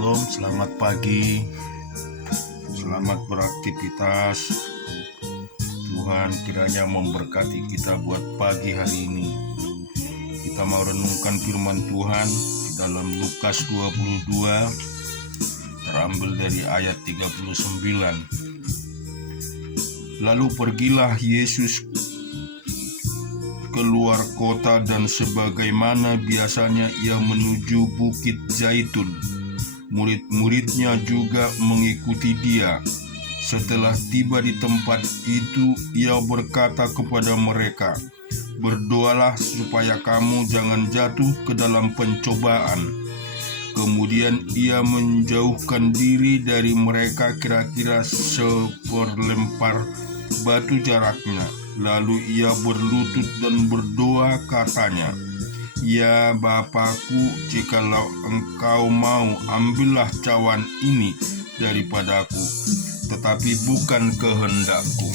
Shalom, selamat pagi, selamat beraktivitas. Tuhan kiranya memberkati kita buat pagi hari ini. Kita mau renungkan firman Tuhan di dalam Lukas 22, terambil dari ayat 39. Lalu pergilah Yesus keluar kota dan sebagaimana biasanya ia menuju Bukit Zaitun. Murid-muridnya juga mengikuti dia. Setelah tiba di tempat itu, ia berkata kepada mereka, "Berdoalah supaya kamu jangan jatuh ke dalam pencobaan." Kemudian ia menjauhkan diri dari mereka kira-kira seperlempar batu jaraknya. Lalu ia berlutut dan berdoa katanya, "Ya Bapakku, jikalau Engkau mau, ambillah cawan ini daripadaku, tetapi bukan kehendakku,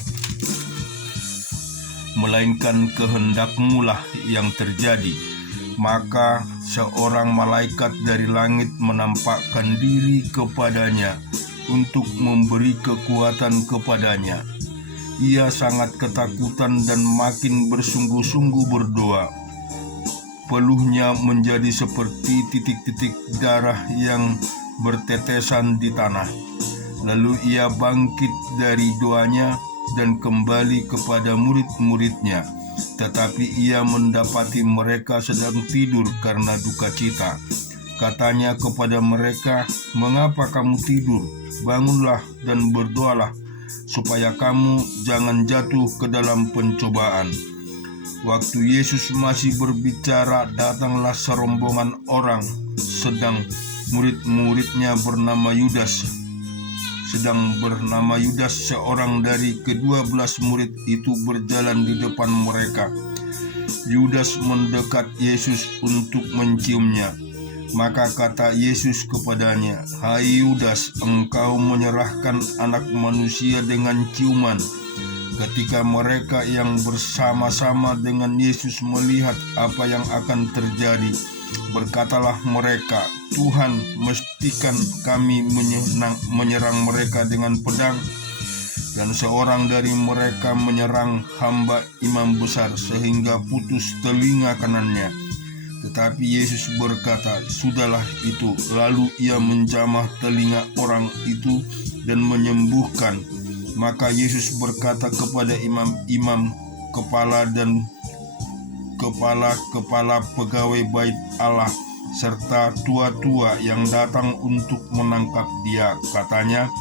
melainkan kehendak-Mu lah yang terjadi." Maka seorang malaikat dari langit menampakkan diri kepadanya untuk memberi kekuatan kepadanya. Ia sangat ketakutan dan makin bersungguh-sungguh berdoa. Peluhnya menjadi seperti titik-titik darah yang bertetesan di tanah. Lalu ia bangkit dari doanya dan kembali kepada murid-muridnya. Tetapi ia mendapati mereka sedang tidur karena duka cita. Katanya kepada mereka, "Mengapa kamu tidur? Bangunlah dan berdoalah, supaya kamu jangan jatuh ke dalam pencobaan." Waktu Yesus masih berbicara, datanglah serombongan orang, sedang murid-muridnya bernama Yudas. Seorang dari ke-12 murid itu berjalan di depan mereka. Yudas mendekat Yesus untuk menciumnya. Maka kata Yesus kepadanya, "Hai Yudas, engkau menyerahkan Anak Manusia dengan ciuman." Ketika mereka yang bersama-sama dengan Yesus melihat apa yang akan terjadi, berkatalah mereka, "Tuhan, mestikan kami menyerang mereka dengan pedang?" Dan seorang dari mereka menyerang hamba imam besar sehingga putus telinga kanannya. Tetapi Yesus berkata, "Sudahlah itu." Lalu ia menjamah telinga orang itu dan menyembuhkan. Maka Yesus berkata kepada imam-imam kepala dan kepala-kepala pegawai bait Allah serta tua-tua yang datang untuk menangkap dia, katanya,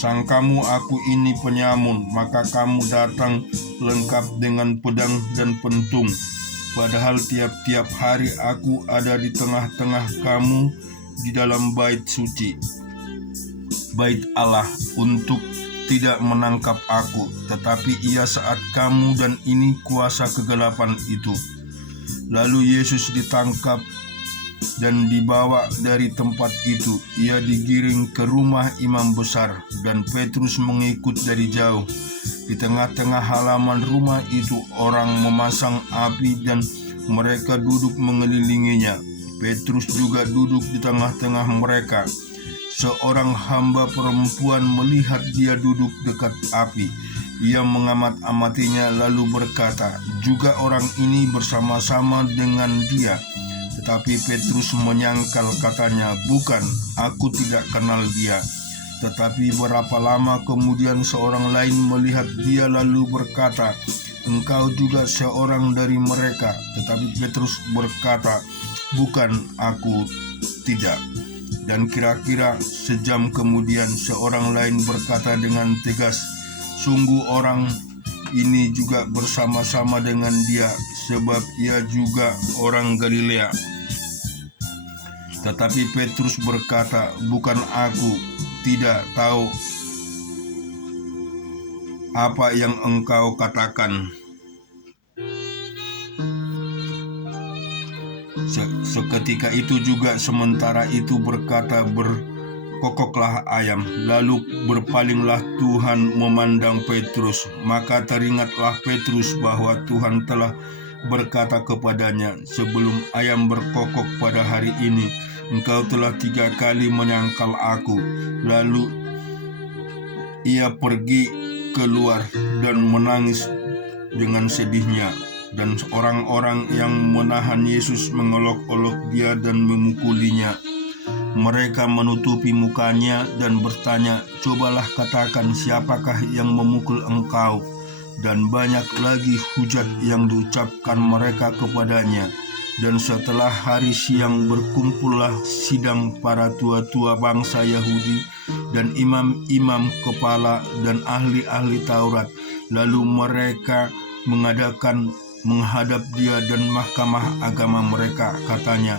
"Sangkamu aku ini penyamun, maka kamu datang lengkap dengan pedang dan pentung. Padahal tiap-tiap hari aku ada di tengah-tengah kamu di dalam bait suci, bait Allah, untuk tidak menangkap aku. Tetapi ia saat kamu dan ini kuasa kegelapan itu." Lalu Yesus ditangkap dan dibawa dari tempat itu. Ia digiring ke rumah imam besar, dan Petrus mengikut dari jauh. Di tengah-tengah halaman rumah itu orang memasang api dan mereka duduk mengelilinginya. Petrus juga duduk di tengah-tengah mereka. Seorang hamba perempuan melihat dia duduk dekat api. Ia mengamat-amatinya lalu berkata, "Juga orang ini bersama-sama dengan dia." Tetapi Petrus menyangkal, katanya, "Bukan, aku tidak kenal dia." Tetapi berapa lama kemudian seorang lain melihat dia lalu berkata, "Engkau juga seorang dari mereka." Tetapi Petrus berkata, "Bukan, aku tidak." Dan kira-kira sejam kemudian seorang lain berkata dengan tegas, "Sungguh orang ini juga bersama-sama dengan dia, sebab ia juga orang Galilea." Tetapi Petrus berkata, "Bukan, aku tidak tahu apa yang engkau katakan." Seketika itu juga sementara itu berkokoklah ayam. Lalu berpalinglah Tuhan memandang Petrus. Maka teringatlah Petrus bahwa Tuhan telah berkata kepadanya, "Sebelum ayam berkokok pada hari ini, engkau telah 3 kali menyangkal aku. Lalu ia pergi keluar dan menangis dengan sedihnya. Dan orang-orang yang menahan Yesus mengolok-olok dia dan memukulinya. Mereka menutupi mukanya dan bertanya, "Cobalah katakan, siapakah yang memukul engkau?" Dan banyak lagi hujat yang diucapkan mereka kepadanya. Dan setelah hari siang berkumpullah sidang para tua-tua bangsa Yahudi dan imam-imam kepala dan ahli-ahli Taurat. Lalu mereka menghadap dia dan mahkamah agama mereka, katanya,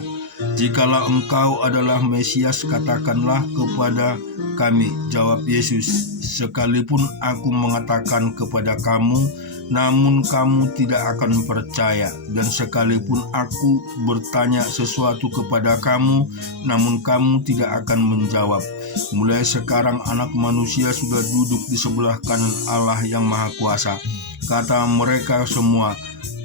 "Jikalau engkau adalah Mesias, katakanlah kepada kami." Jawab Yesus, "Sekalipun aku mengatakan kepada kamu, namun kamu tidak akan percaya. Dan sekalipun aku bertanya sesuatu kepada kamu, namun kamu tidak akan menjawab. Mulai sekarang Anak Manusia sudah duduk di sebelah kanan Allah yang Maha Kuasa." Kata mereka semua,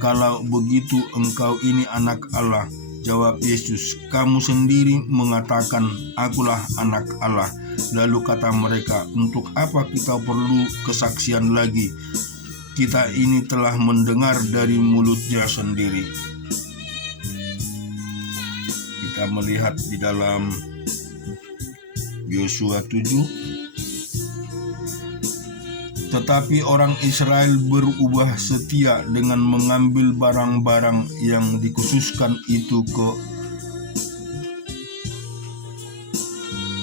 "Kalau begitu engkau ini Anak Allah." Jawab Yesus, "Kamu sendiri mengatakan akulah Anak Allah." Lalu kata mereka, "Untuk apa kita perlu kesaksian lagi? Kita ini telah mendengar dari mulutnya sendiri." Kita melihat di dalam Yosua 7, tetapi orang Israel berubah setia dengan mengambil barang-barang yang dikhususkan itu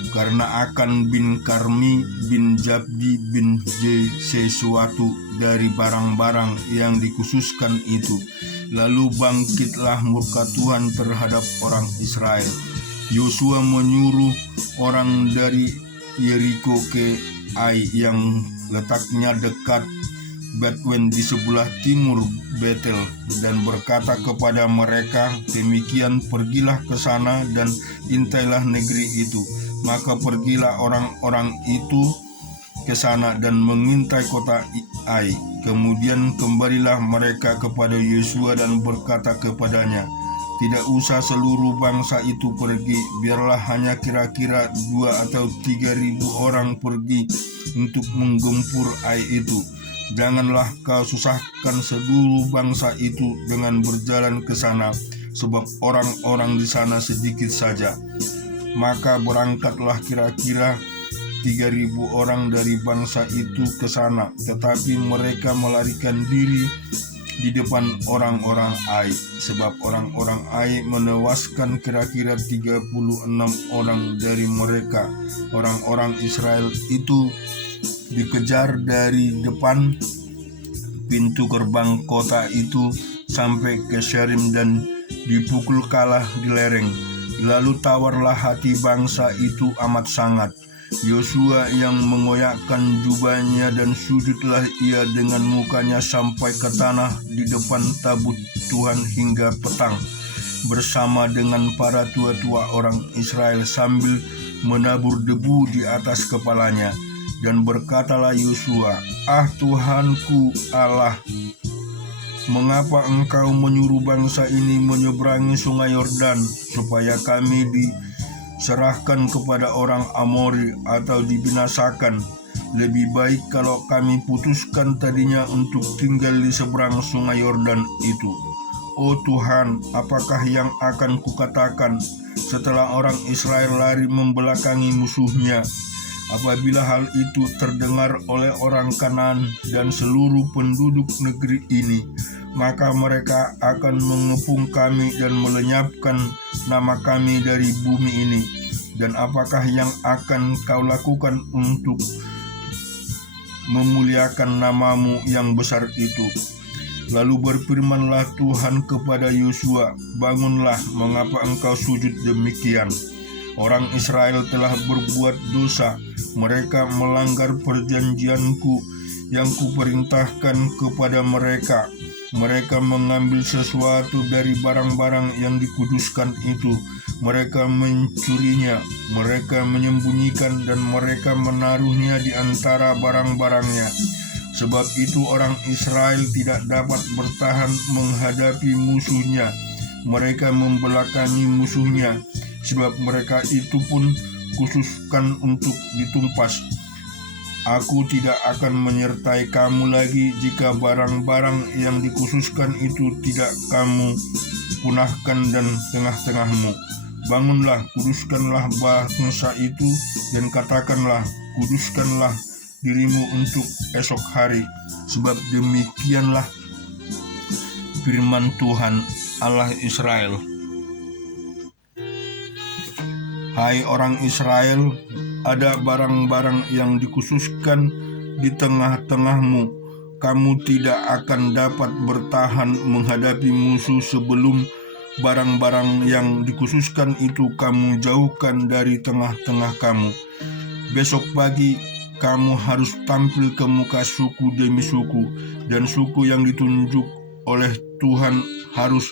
karena Akan bin Karmi bin Jabdi bin sesuatu dari barang-barang yang dikhususkan itu. Lalu bangkitlah murka Tuhan terhadap orang Israel. Yosua menyuruh orang dari Yeriko ke Ai yang letaknya dekat Betwen di sebelah timur Betel, dan berkata kepada mereka, "Demikian pergilah ke sana dan intailah negeri itu." Maka pergilah orang-orang itu ke sana dan mengintai kota Ai. Kemudian kembalilah mereka kepada Yosua dan berkata kepadanya, "Tidak usah seluruh bangsa itu pergi, biarlah hanya kira-kira 2 atau 3.000 orang pergi untuk menggempur Ai itu. Janganlah kau susahkan seluruh bangsa itu dengan berjalan ke sana, sebab orang-orang di sana sedikit saja." Maka berangkatlah kira-kira 3.000 orang dari bangsa itu ke sana, tetapi mereka melarikan diri di depan orang-orang Ai, sebab orang-orang Ai menewaskan kira-kira 36 orang dari mereka. Orang-orang Israel itu dikejar dari depan pintu gerbang kota itu sampai ke Sherim dan dipukul kalah di lereng. Lalu tawarlah hati bangsa itu amat sangat. Yosua yang mengoyakkan jubahnya dan sujudlah ia dengan mukanya sampai ke tanah di depan tabut Tuhan hingga petang, bersama dengan para tua-tua orang Israel sambil menabur debu di atas kepalanya. Dan berkatalah Yosua, "Ah Tuhanku Allah, mengapa engkau menyuruh bangsa ini menyeberangi sungai Yordan supaya kami diserahkan kepada orang Amori atau dibinasakan? Lebih baik kalau kami putuskan tadinya untuk tinggal di seberang sungai Yordan itu. Oh Tuhan, apakah yang akan kukatakan setelah orang Israel lari membelakangi musuhnya? Apabila hal itu terdengar oleh orang Kanaan dan seluruh penduduk negeri ini, maka mereka akan mengepung kami dan melenyapkan nama kami dari bumi ini. Dan apakah yang akan kau lakukan untuk memuliakan namamu yang besar itu?" Lalu berfirmanlah Tuhan kepada Yosua, "Bangunlah, mengapa engkau sujud demikian? Orang Israel telah berbuat dosa. Mereka melanggar perjanjianku yang kuperintahkan kepada mereka. Mereka mengambil sesuatu dari barang-barang yang dikuduskan itu. Mereka mencurinya, mereka menyembunyikan, dan mereka menaruhnya di antara barang-barangnya. Sebab itu orang Israel tidak dapat bertahan menghadapi musuhnya. Mereka membelakangi musuhnya, sebab mereka itu pun khususkan untuk ditumpas. Aku tidak akan menyertai kamu lagi jika barang-barang yang dikhususkan itu tidak kamu punahkan dan tengah-tengahmu. Bangunlah, kuduskanlah bangsa itu, dan katakanlah, kuduskanlah dirimu untuk esok hari, sebab demikianlah firman Tuhan Allah Israel. Hai orang Israel, ada barang-barang yang dikhususkan di tengah-tengahmu. Kamu tidak akan dapat bertahan menghadapi musuh sebelum barang-barang yang dikhususkan itu kamu jauhkan dari tengah-tengah kamu. Besok pagi kamu harus tampil ke muka suku demi suku, dan suku yang ditunjuk oleh Tuhan harus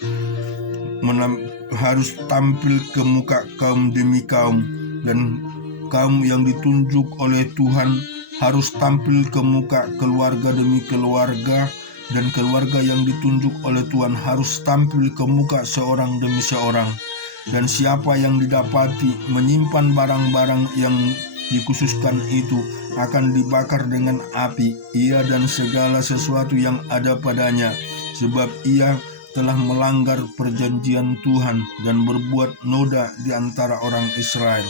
tampil ke muka kaum demi kaum, dan kaum yang ditunjuk oleh Tuhan harus tampil ke muka keluarga demi keluarga, dan keluarga yang ditunjuk oleh Tuhan harus tampil ke muka seorang demi seorang. Dan siapa yang didapati menyimpan barang-barang yang dikhususkan itu akan dibakar dengan api, ia dan segala sesuatu yang ada padanya, sebab ia telah melanggar perjanjian Tuhan dan berbuat noda di antara orang Israel.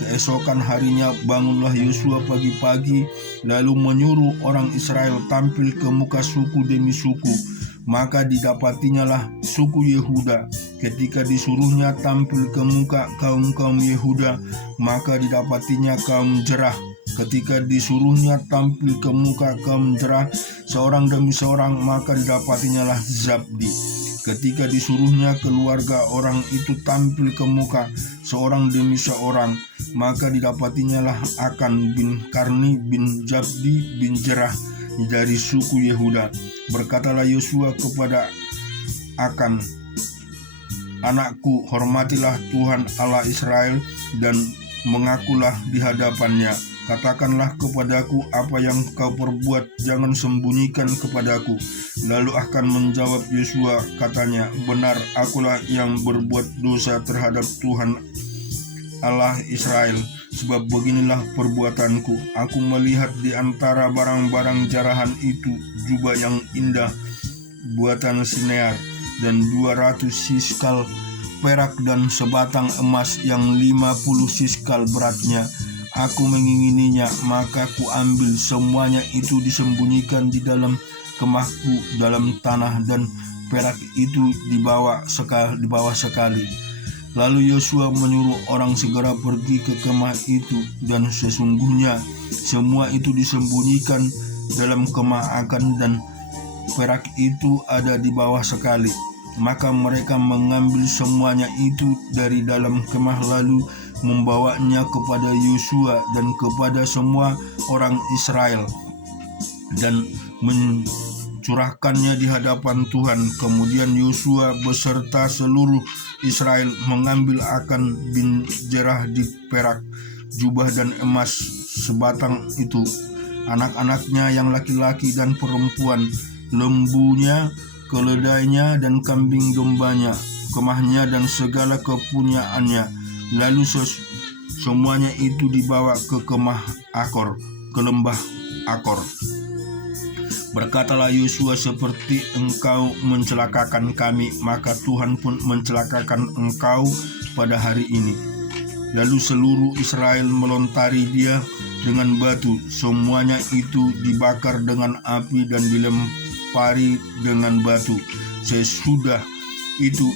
Keesokan harinya bangunlah Yosua pagi-pagi, lalu menyuruh orang Israel tampil ke muka suku demi suku. Maka didapatinyalah suku Yehuda. Ketika disuruhnya tampil ke muka kaum-kaum Yehuda, maka didapatinya kaum Jerah. Ketika disuruhnya tampil ke muka kaum Jerah seorang demi seorang, maka didapatinyalah Zabdi. Ketika disuruhnya keluarga orang itu tampil ke muka seorang demi seorang, maka didapatinyalah Akan bin Karni bin Zabdi bin Jerah dari suku Yehuda. Berkatalah Yosua kepada Akan, "Anakku, hormatilah Tuhan Allah Israel dan mengakulah di hadapannya. Katakanlah kepadaku apa yang kau perbuat, jangan sembunyikan kepadaku." Lalu Akan menjawab Yosua, katanya, "Benar, akulah yang berbuat dosa terhadap Tuhan Allah Israel, sebab beginilah perbuatanku. Aku melihat di antara barang-barang jarahan itu jubah yang indah buatan Sinear, dan 200 siskal perak dan sebatang emas yang 50 siskal beratnya. Aku mengingininya, maka ku ambil semuanya itu disembunyikan di dalam kemahku dalam tanah, dan perak itu dibawa sekali." Lalu Yosua menyuruh orang segera pergi ke kemah itu, dan sesungguhnya semua itu disembunyikan dalam kemah Akan, dan perak itu ada di bawah sekali. Maka mereka mengambil semuanya itu dari dalam kemah, lalu membawanya kepada Yosua dan kepada semua orang Israel, dan mencurahkannya di hadapan Tuhan. Kemudian Yosua beserta seluruh Israel mengambil Akan bin Jerah di perak, jubah dan emas sebatang itu, anak-anaknya yang laki-laki dan perempuan, lembunya, keledainya dan kambing dombanya, kemahnya dan segala kepunyaannya. Lalu semuanya itu dibawa ke kemah Akor, ke lembah Akor. Berkatalah Yosua, "Seperti engkau mencelakakan kami, maka Tuhan pun mencelakakan engkau pada hari ini." Lalu seluruh Israel melontari dia dengan batu. Semuanya itu dibakar dengan api dan dilempari dengan batu. Sesudah itu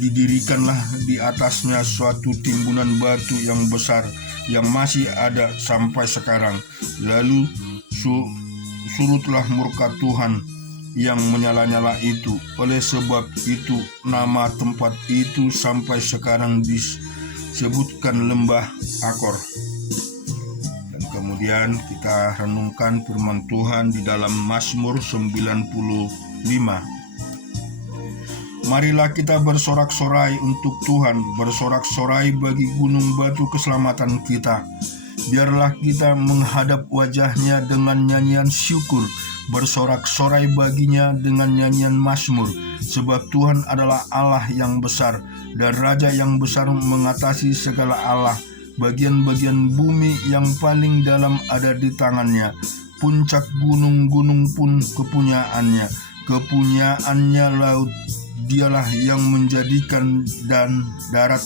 didirikanlah di atasnya suatu timbunan batu yang besar, yang masih ada sampai sekarang. Lalu surutlah murka Tuhan yang menyala-nyala itu. Oleh sebab itu nama tempat itu sampai sekarang disebutkan lembah Akor. Dan kemudian kita renungkan firman Tuhan di dalam Mazmur 95. Marilah kita bersorak-sorai untuk Tuhan, bersorak-sorai bagi gunung batu keselamatan kita. Biarlah kita menghadap wajahnya dengan nyanyian syukur, bersorak-sorai baginya dengan nyanyian mazmur, sebab Tuhan adalah Allah yang besar, dan Raja yang besar mengatasi segala Allah. Bagian-bagian bumi yang paling dalam ada di tangannya. Puncak gunung-gunung pun kepunyaannya. Kepunyaannya laut, dialah yang menjadikan dan darat,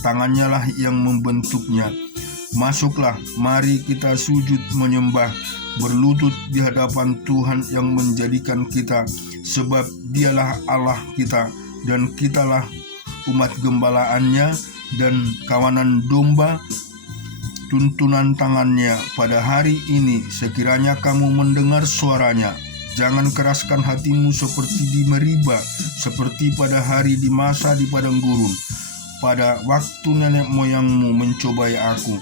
tangannya lah yang membentuknya. Masuklah, mari kita sujud menyembah, berlutut di hadapan Tuhan yang menjadikan kita, sebab dialah Allah kita, dan kitalah umat gembalaannya dan kawanan domba tuntunan tangannya. Pada hari ini sekiranya kamu mendengar suaranya, jangan keraskan hatimu seperti di Meriba, seperti pada hari di masa di padang gurun, pada waktu nenek moyangmu mencobai aku,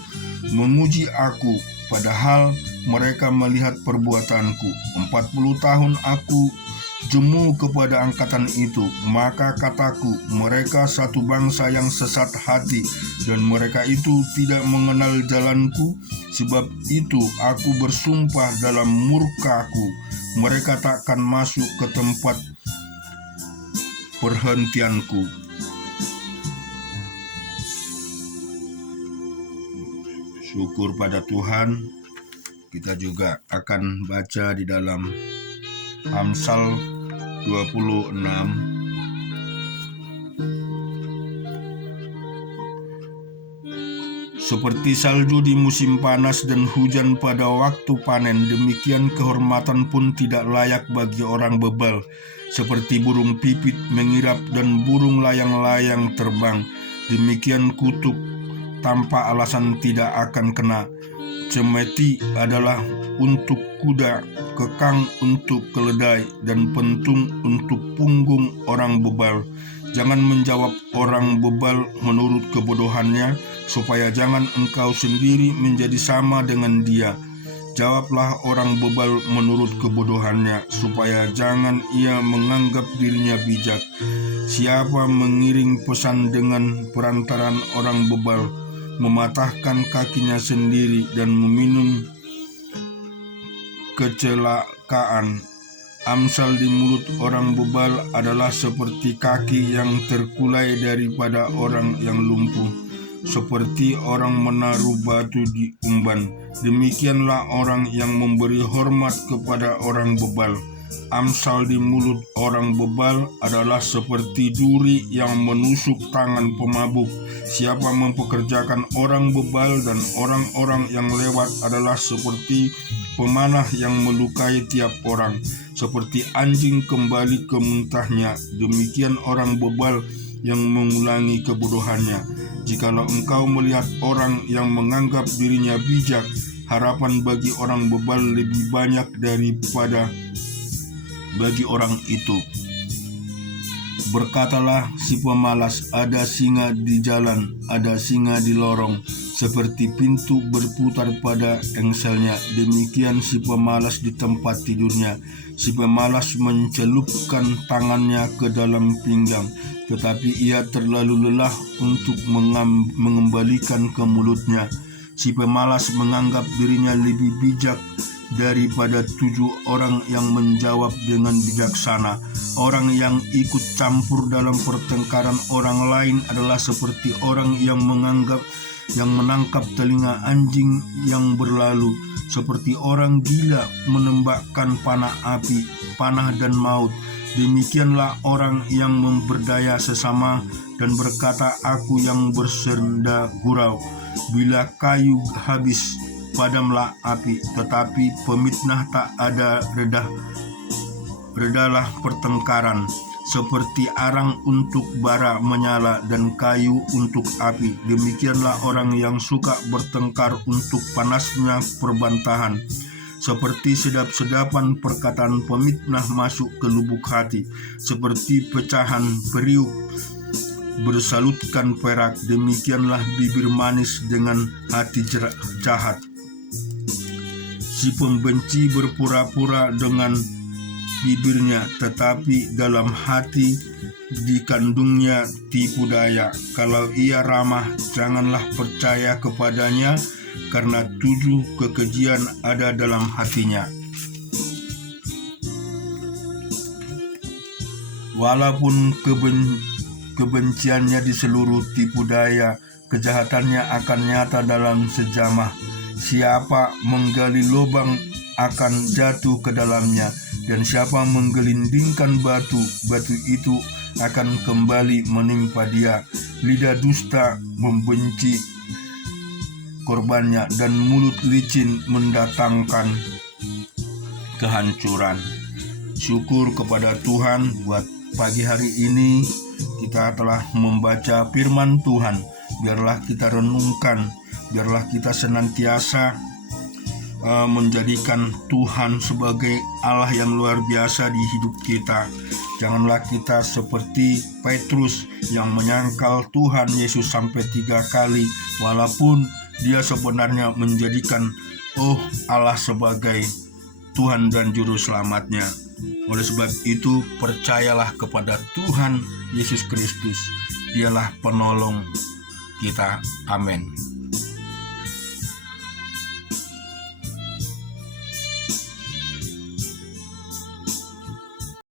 menguji aku, padahal mereka melihat perbuatanku. 40 tahun aku jemu kepada angkatan itu, maka kataku, mereka satu bangsa yang sesat hati, dan mereka itu tidak mengenal jalanku. Sebab itu aku bersumpah dalam murkaku, mereka takkan masuk ke tempat perhentianku. Syukur pada Tuhan. Kita juga akan baca di dalam Amsal 26 Seperti salju di musim panas dan hujan pada waktu panen, demikian kehormatan pun tidak layak bagi orang bebal. Seperti burung pipit mengirap dan burung layang-layang terbang, demikian kutuk tanpa alasan tidak akan kena. Cemeti adalah untuk kuda, kekang untuk keledai, dan pentung untuk punggung orang bebal. Jangan menjawab orang bebal menurut kebodohannya, supaya jangan engkau sendiri menjadi sama dengan dia. Jawablah orang bebal menurut kebodohannya, supaya jangan ia menganggap dirinya bijak. Siapa mengiring pesan dengan perantaran orang bebal, mematahkan kakinya sendiri dan meminum kecelakaan. Amsal di mulut orang bebal adalah seperti kaki yang terkulai daripada orang yang lumpuh, seperti orang menaruh batu di umban. Demikianlah orang yang memberi hormat kepada orang bebal. Amsal di mulut orang bebal adalah seperti duri yang menusuk tangan pemabuk. Siapa mempekerjakan orang bebal dan orang-orang yang lewat adalah seperti pemanah yang melukai tiap orang, seperti anjing kembali ke muntahnya. Demikian orang bebal yang mengulangi kebodohannya. Jikalau engkau melihat orang yang menganggap dirinya bijak, harapan bagi orang bebal lebih banyak daripada bagi orang itu. Berkatalah si pemalas, ada singa di jalan, ada singa di lorong, seperti pintu berputar pada engselnya, demikian si pemalas di tempat tidurnya. Si pemalas mencelupkan tangannya ke dalam pinggang, tetapi ia terlalu lelah untuk mengembalikan ke mulutnya. Si pemalas menganggap dirinya lebih bijak daripada 7 orang yang menjawab dengan bijaksana. Orang yang ikut campur dalam pertengkaran orang lain adalah seperti orang yang menangkap telinga anjing yang berlalu, seperti orang gila menembakkan panah api, panah dan maut. Demikianlah orang yang memberdaya sesama dan berkata, aku yang bersenda gurau. Bila kayu habis, padamlah api, tetapi pemitnah tak ada redalah pertengkaran. Seperti arang untuk bara menyala dan kayu untuk api, demikianlah orang yang suka bertengkar untuk panasnya perbantahan. Seperti sedap-sedapan perkataan pemitnah masuk ke lubuk hati, seperti pecahan periuk bersalutkan perak, demikianlah bibir manis dengan hati jahat. Si pembenci berpura-pura dengan bibirnya, tetapi dalam hati dikandungnya tipu daya. Kalau ia ramah, janganlah percaya kepadanya, karena 7 kekejian ada dalam hatinya. kebenciannya di seluruh tipu daya, kejahatannya akan nyata dalam sejamah. Siapa menggali lubang akan jatuh ke dalamnya, dan siapa menggelindingkan batu, batu itu akan kembali menimpa dia. Lidah dusta membenci korbannya, dan mulut licin mendatangkan kehancuran. Syukur kepada Tuhan buat pagi hari ini kita telah membaca firman Tuhan. Biarlah kita renungkan, biarlah kita senantiasa menjadikan Tuhan sebagai Allah yang luar biasa di hidup kita. Janganlah kita seperti Petrus yang menyangkal Tuhan Yesus sampai 3 kali, walaupun dia sebenarnya menjadikan Allah sebagai Tuhan dan Juru Selamatnya. Oleh sebab itu, percayalah kepada Tuhan Yesus Kristus. Dialah penolong kita. Amin.